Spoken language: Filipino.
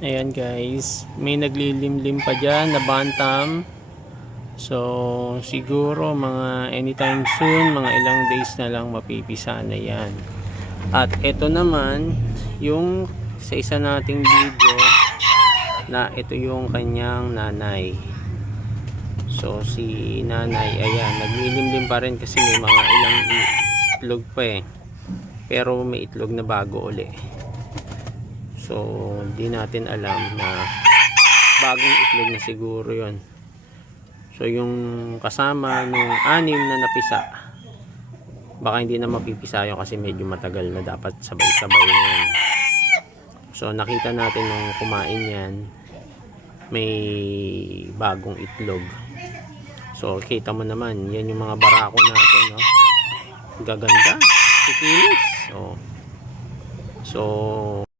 Ayan guys, may naglilimlim pa dyan na bantam. So siguro mga anytime soon, mga ilang days na lang mapipisa na yan. At ito naman yung sa isa nating video na ito yung kanyang nanay. So si nanay, ayan, naglilimlim pa rin kasi may mga ilang itlog pa eh. Pero may itlog na bago uli. So di natin alam na bagong itlog na siguro yon. So yung kasama nung 6 na napisa, baka hindi na mapipisa yun kasi medyo matagal na, dapat sabay-sabay na yun. So nakita natin nung kumain yan, may bagong itlog. So kita mo naman, yan yung mga barako natin, no? Gaganda, sikilis. So